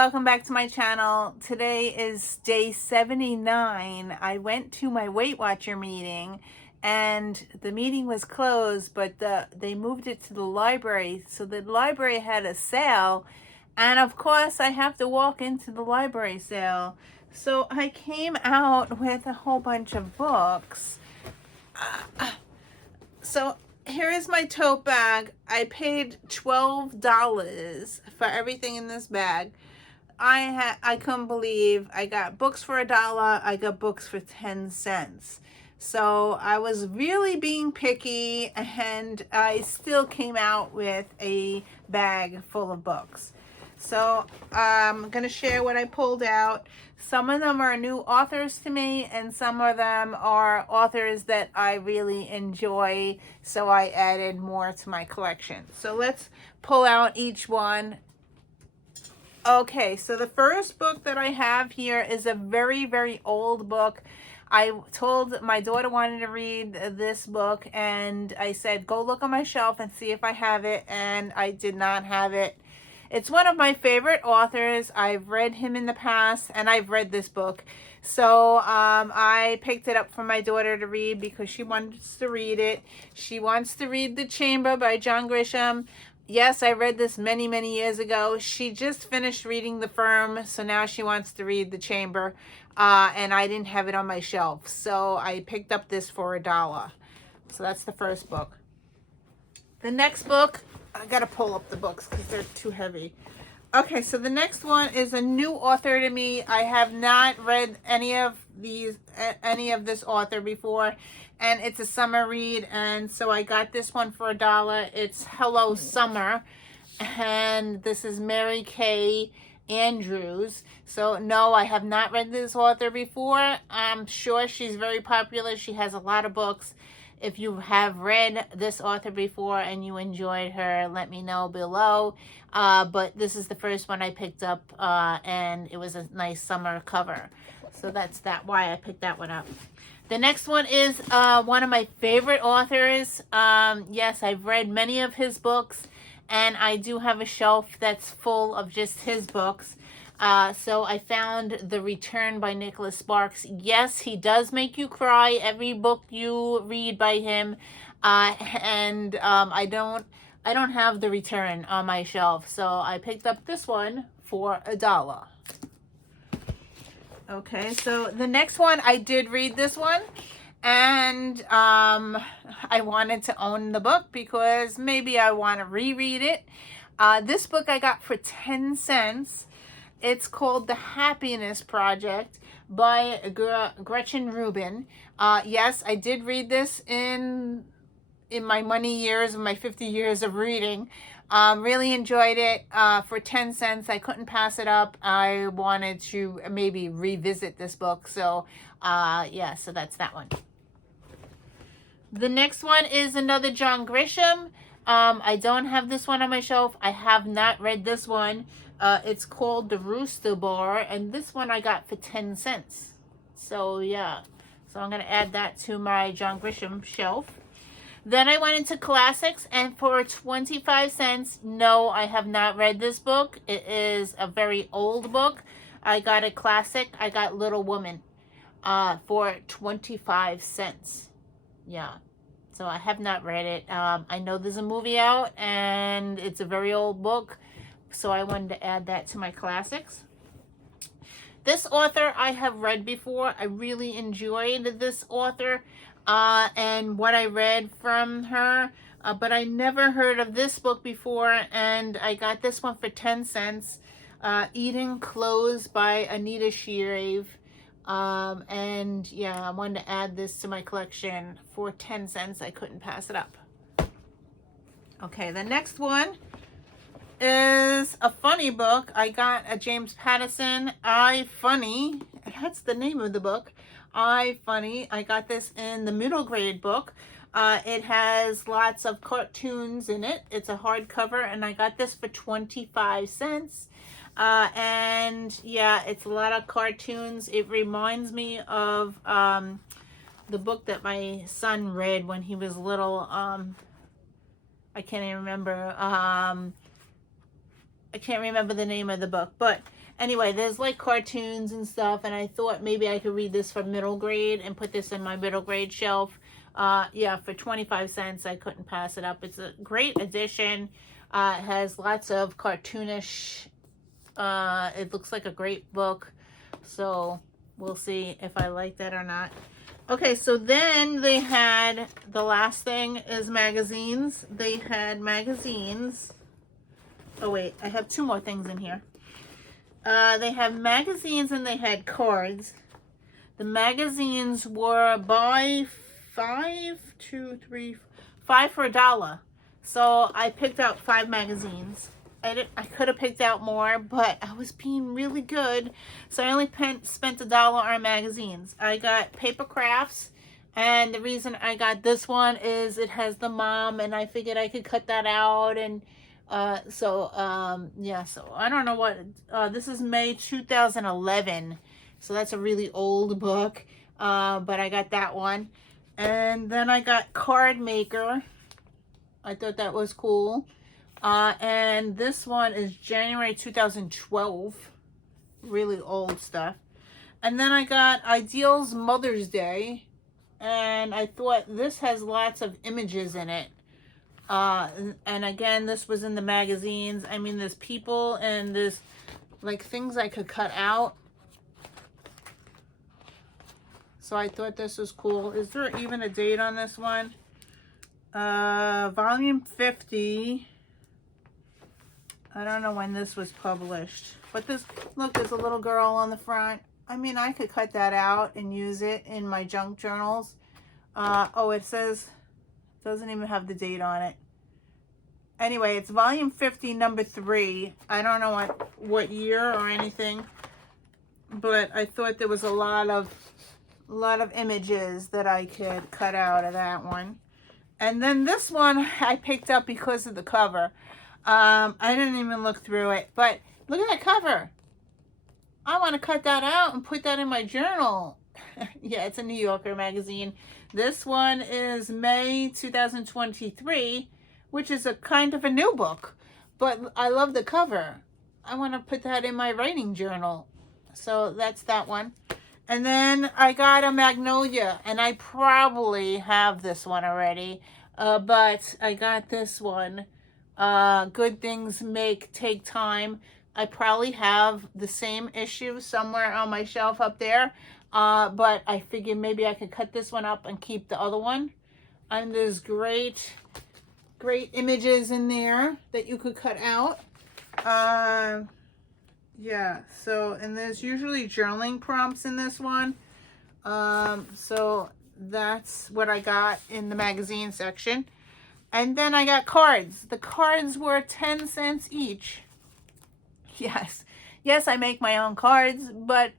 welcome back to my channel. Today is day 79. I went to my Weight Watcher meeting and the meeting was closed, but they moved it to the library. So the library had a sale, and of course I have to walk into the library sale. So I came out with a whole bunch of books. So here is my tote bag. I paid $12 for everything in this bag. I couldn't believe I got books for $1. I got books for 10 cents. So I was really being picky, and I still came out with a bag full of books. So I'm going to share what I pulled out. Some of them are new authors to me, and some of them are authors that I really enjoy, so I added more to my collection. So let's pull out each one. Okay, so the first book that I have here is a very, very old book. I told my daughter wanted to read this book, and I said, go look on my shelf and see if I have it, and I did not have it. It's one of my favorite authors. I've read him in the past, and I've read this book. So I picked it up for my daughter to read because she wants to read it. She wants to read The Chamber by John Grisham. Yes, I read this many, many years ago. She just finished reading The Firm, so now she wants to read The Chamber, and I didn't have it on my shelf. So I picked up this for $1. So that's the first book. The next book, I gotta pull up the books because they're too heavy. Okay, so the next one is a new author to me. I have not read any of this author before, and it's a summer read, and so I got this one for $1. It's Hello Summer, and this is Mary Kay Andrews. So no, I have not read this author before. I'm sure she's very popular. She has a lot of books. If you have read this author before and you enjoyed her, let me know below. But this is the first one I picked up, and it was a nice summer cover. So that's why I picked that one up. The next one is one of my favorite authors. Yes, I've read many of his books, and I do have a shelf that's full of just his books. So I found The Return by Nicholas Sparks. Yes, he does make you cry every book you read by him. And I don't have The Return on my shelf, so I picked up this one for $1. Okay, so the next one, I did read this one, and I wanted to own the book because maybe I want to reread it. This book I got for 10 cents. It's called The Happiness Project by Gretchen Rubin. Yes, I did read this in my money years, my 50 years of reading. Really enjoyed it. For 10 cents, I couldn't pass it up. I wanted to maybe revisit this book. So, yeah, so that's that one. The next one is another John Grisham. I don't have this one on my shelf. I have not read this one. It's called The Rooster Bar, and this one I got for 10 cents. So, yeah. So I'm going to add that to my John Grisham shelf. Then I went into classics, and for 25 cents, no, I have not read this book. It is a very old book. I got a classic. I got Little Woman for 25 cents. Yeah. So I have not read it. I know there's a movie out, and it's a very old book. So I wanted to add that to my classics. This author I have read before. I really enjoyed this author and what I read from her. But I never heard of this book before, and I got this one for 10 cents. Eating Clothes by Anita Shirave. And yeah, I wanted to add this to my collection for 10 cents. I couldn't pass it up. Okay, the next one is a funny book. I got a James Patterson, I Funny. That's the name of the book. I Funny. I got this in the middle grade book. It has lots of cartoons in it. It's a hardcover, and I got this for 25 cents. And yeah, it's a lot of cartoons. It reminds me of the book that my son read when he was little. I can't even remember. I can't remember the name of the book, but Anyway, there's like cartoons and stuff, and I thought maybe I could read this for middle grade and put this in my middle grade shelf. Yeah, for 25 cents, I couldn't pass it up. It's a great edition. It has lots of cartoonish, it looks like a great book. So we'll see if I like that or not. Okay, so then they had, the last thing is magazines. They had magazines. Oh wait, I have two more things in here. They have magazines and they had cards. The magazines were buy five for $1. So I picked out 5 magazines. I could have picked out more, but I was being really good. So I only spent $1 on magazines. I got paper crafts. And the reason I got this one is it has the mom, and I figured I could cut that out. And yeah, so I don't know what, this is May 2011. So that's a really old book. But I got that one. And then I got Card Maker. I thought that was cool. And this one is January 2012. Really old stuff. And then I got Ideals Mother's Day. And I thought this has lots of images in it. And again, this was in the magazines. I mean, there's people and there's like things I could cut out. So I thought this was cool. Is there even a date on this one? Volume 50. I don't know when this was published. But this, look, there's a little girl on the front. I mean, I could cut that out and use it in my junk journals. Oh, it says, doesn't even have the date on it. Anyway, it's volume 50, number 3. I don't know what year or anything, but I thought there was a lot of images that I could cut out of that one. And then this one I picked up because of the cover. I didn't even look through it, but look at that cover. I want to cut that out and put that in my journal. Yeah, it's a New Yorker magazine. This one is May 2023, which is a kind of a new book, but I love the cover. I want to put that in my writing journal. So that's that one. And then I got a Magnolia, and I probably have this one already, but I got this one. Good Things Take Time. I probably have the same issue somewhere on my shelf up there, but I figured maybe I could cut this one up and keep the other one. And there's great images in there that you could cut out. Yeah, so, and there's usually journaling prompts in this one. So that's what I got in the magazine section. And then I got cards. The cards were 10 cents each. Yes, I make my own cards, but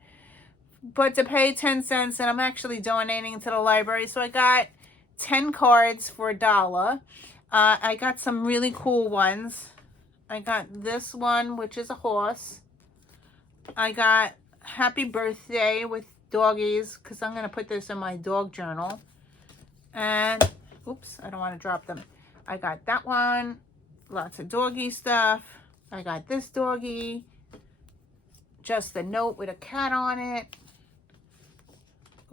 to pay 10 cents, and I'm actually donating to the library. So I got 10 cards for $1. I got some really cool ones. I got this one, which is a horse. I got Happy Birthday with doggies, because I'm going to put this in my dog journal. And, oops, I don't want to drop them. I got that one. Lots of doggy stuff. I got this doggy. Just a note with a cat on it.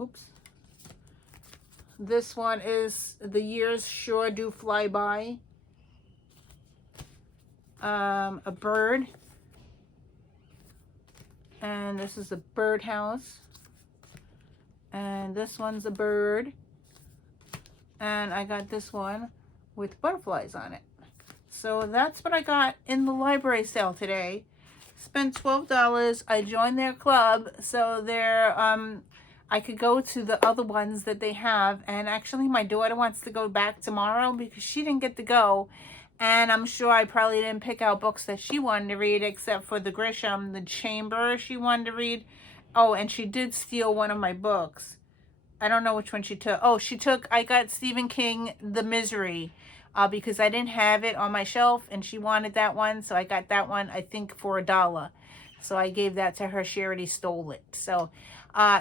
Oops. This one is The Years Sure Do Fly By. A bird. And this is a birdhouse. And this one's a bird. And I got this one with butterflies on it. So that's what I got in the library sale today. Spent $12. I joined their club, so I could go to the other ones that they have. And actually my daughter wants to go back tomorrow because she didn't get to go. And I'm sure I probably didn't pick out books that she wanted to read, except for the Grisham, The Chamber, she wanted to read. Oh, and she did steal one of my books. I don't know which one she took. Oh, I got Stephen King, The Misery, because I didn't have it on my shelf, and she wanted that one, so I got that one, I think, for $1. So I gave that to her. She already stole it. So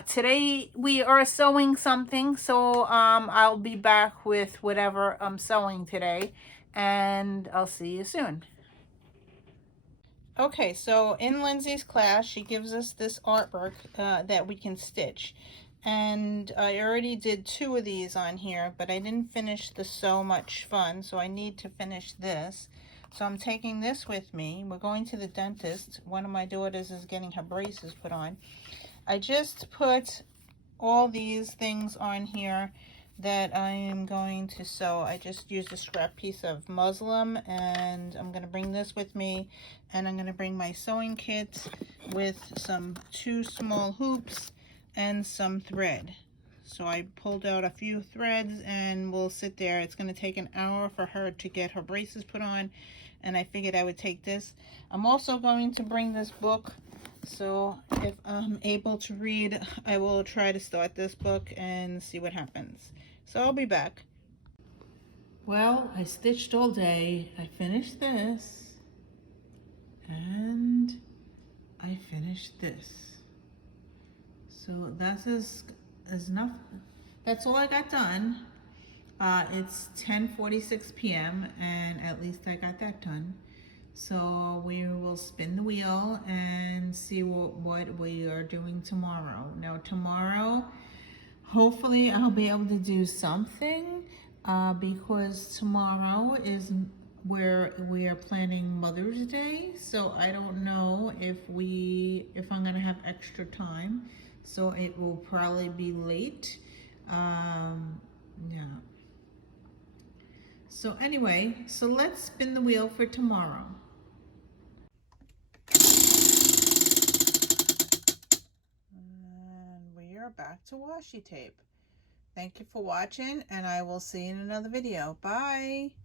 today we are sewing something, so I'll be back with whatever I'm sewing today, and I'll see you soon. Okay, so in Lindsay's class, she gives us this artwork that we can stitch. And I already did 2 of these on here, but I didn't finish the So Much Fun, so I need to finish this. So I'm taking this with me. We're going to the dentist. One of my daughters is getting her braces put on. I just put all these things on here that I am going to sew. I just used a scrap piece of muslin, and I'm going to bring this with me, and I'm going to bring my sewing kit with some 2 small hoops and some thread. So I pulled out a few threads and we'll sit there. It's going to take an hour for her to get her braces put on, and I figured I would take this. I'm also going to bring this book, so if I'm able to read, I will try to start this book and see what happens. So I'll be back. Well, I stitched all day. I finished this, and I finished this. So that's as enough. That's all I got done. It's 10:46 p.m. and at least I got that done. So we will spin the wheel and see what we are doing tomorrow. Now tomorrow, hopefully I'll be able to do something because tomorrow is where we are planning Mother's Day. So I don't know if I'm gonna have extra time. So it will probably be late. Yeah. So anyway, so let's spin the wheel for tomorrow. And we are back to washi tape. Thank you for watching, and I will see you in another video. Bye.